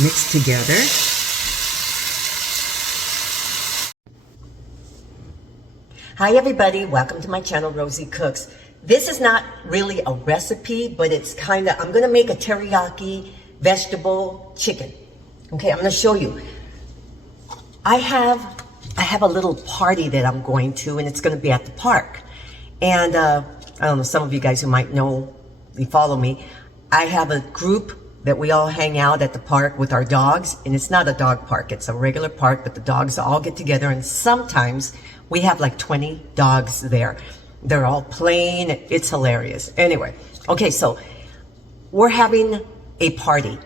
mixed together. Hi everybody, welcome to my channel, Rosie Cooks. This is not really a recipe, but it's kind of, I'm gonna make a teriyaki vegetable chicken. Okay, I'm gonna show you. I have a little party that I'm going to, and it's gonna be at the park. And I don't know, some of you guys who might know, you follow me, I have a group that we all hang out at the park with our dogs, and it's not a dog park, it's a regular park, but the dogs all get together, and sometimes we have like 20 dogs there. They're all playing, it's hilarious. Anyway, okay, so we're having a party,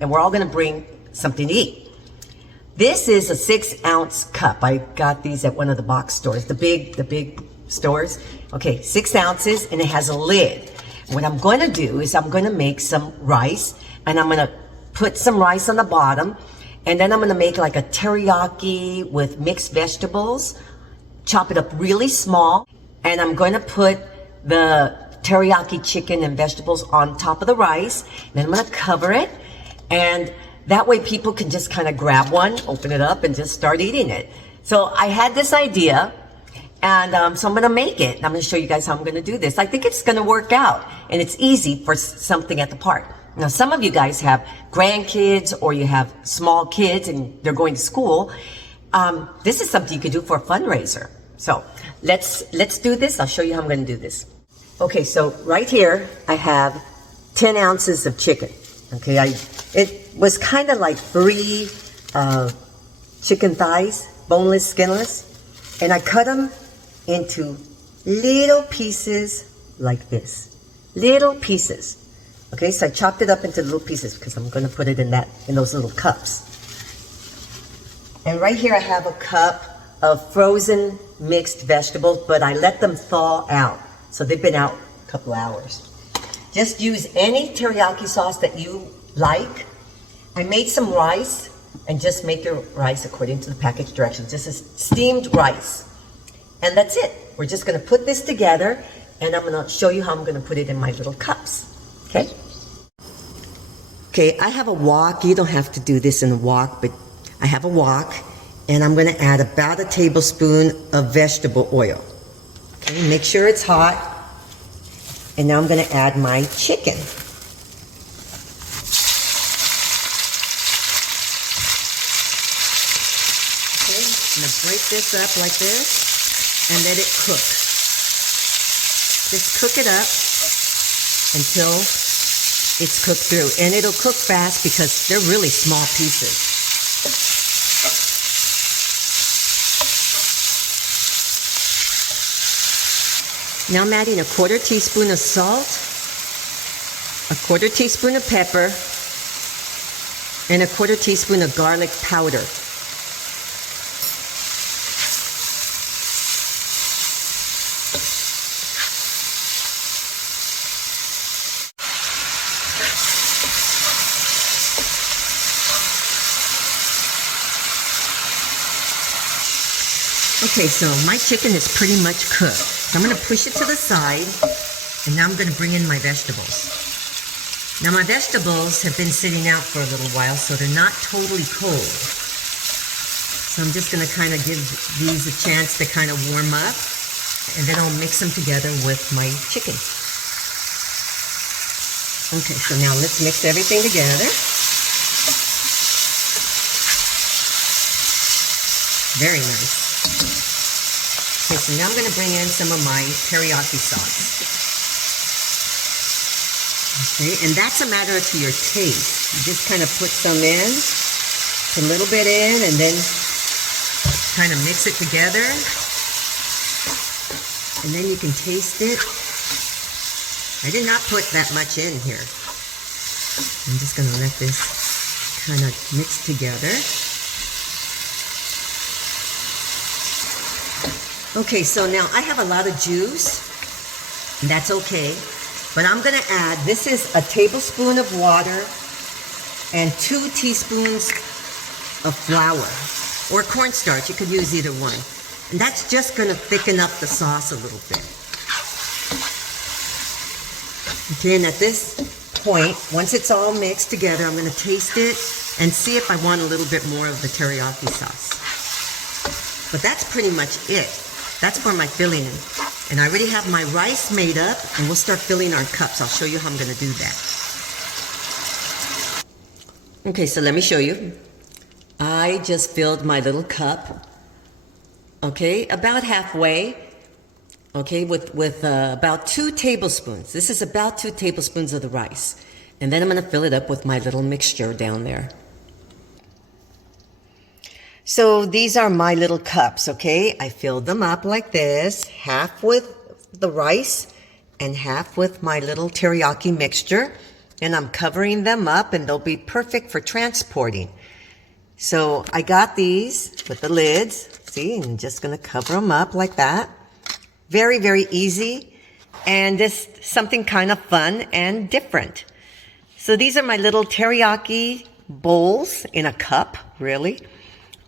and we're all gonna bring something to eat. This is a 6-ounce cup. I got these at one of the box stores, the big stores. Okay, 6 ounces, and it has a lid. What I'm going to do is I'm going to make some rice, and I'm going to put some rice on the bottom, and then I'm going to make like a teriyaki with mixed vegetables, chop it up really small, and I'm going to put the teriyaki chicken and vegetables on top of the rice, and then I'm going to cover it, and that way people can just kind of grab one, open it up, and just start eating it. So I had this idea, and so I'm going to make it. I'm going to show you guys how I'm going to do this. I think it's going to work out, and it's easy for something at the park. Now, some of you guys have grandkids, or you have small kids, and they're going to school. This is something you could do for a fundraiser. So let's do this. I'll show you how I'm going to do this. Okay, so right here I have 10 ounces of chicken. Okay, it was kind of like 3 chicken thighs, boneless, skinless, and I cut them into little pieces like this. Little pieces. Okay, so I chopped it up into little pieces because I'm going to put it in those little cups. And right here I have a cup of frozen mixed vegetables, but I let them thaw out. So they've been out a couple hours. Just use any teriyaki sauce that you like. I made some rice, and just make your rice according to the package directions. This is steamed rice. And that's it. We're just going to put this together, and I'm going to show you how I'm going to put it in my little cups. Okay? Okay, I have a wok. You don't have to do this in a wok, but I have a wok, and I'm going to add about a tablespoon of vegetable oil. Okay, make sure it's hot. And now I'm going to add my chicken. Okay, I'm going to break this up like this. And let it cook. Just cook it up until it's cooked through. And it'll cook fast because they're really small pieces. Now I'm adding a 1/4 teaspoon of salt, a 1/4 teaspoon of pepper, and a 1/4 teaspoon of garlic powder. Okay, so my chicken is pretty much cooked. So I'm going to push it to the side, and now I'm going to bring in my vegetables. Now my vegetables have been sitting out for a little while, so they're not totally cold. So I'm just going to kind of give these a chance to kind of warm up, and then I'll mix them together with my chicken. Okay, so now let's mix everything together. Very nice. Okay, so now I'm going to bring in some of my teriyaki sauce. Okay, and that's a matter to your taste. You just kind of put some in, a little bit in, and then kind of mix it together. And then you can taste it. I did not put that much in here. I'm just going to let this kind of mix together. Okay, so now I have a lot of juice, and that's okay, but I'm going to add, this is a tablespoon of water and 2 teaspoons of flour, or cornstarch, you could use either one. And that's just going to thicken up the sauce a little bit. Okay, and at this point, once it's all mixed together, I'm going to taste it and see if I want a little bit more of the teriyaki sauce. But that's pretty much it. That's for my filling. And I already have my rice made up, and we'll start filling our cups. I'll show you how I'm going to do that. Okay, so let me show you. I just filled my little cup, okay, about halfway, okay, with about 2 tablespoons. This is about 2 tablespoons of the rice. And then I'm going to fill it up with my little mixture down there. So these are my little cups, okay? I filled them up like this, half with the rice and half with my little teriyaki mixture. And I'm covering them up, and they'll be perfect for transporting. So I got these with the lids. See, I'm just going to cover them up like that. Very, very easy. And just something kind of fun and different. So these are my little teriyaki bowls in a cup, really.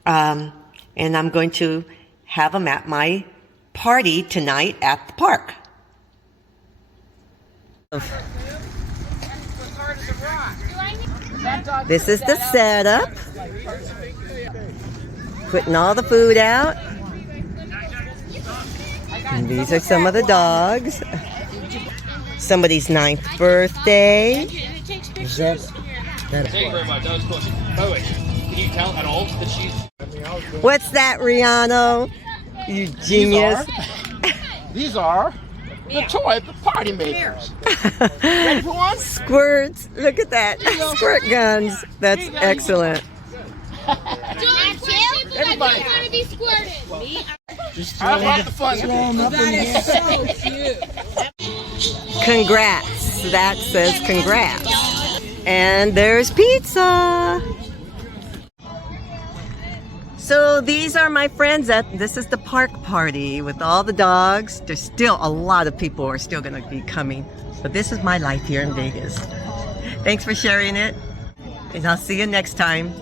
And I'm going to have them at my party tonight at the park. This is the setup. Putting all the food out. And these are some of the dogs. Somebody's 9th birthday. Thank you very much. That was cool. By the way, can you tell at all that she's... What's that, Rihanna? You genius. These are the toy party makers. Ready for one? Squirts. Look at that. Squirt guns. That's excellent. Everybody. want to be squirted. I like the fun. So cute. Congrats. That says congrats. And there's pizza. So these are my friends this is the park party with all the dogs. There's still a lot of people who are still going to be coming. But this is my life here in Vegas. Thanks for sharing it. And I'll see you next time.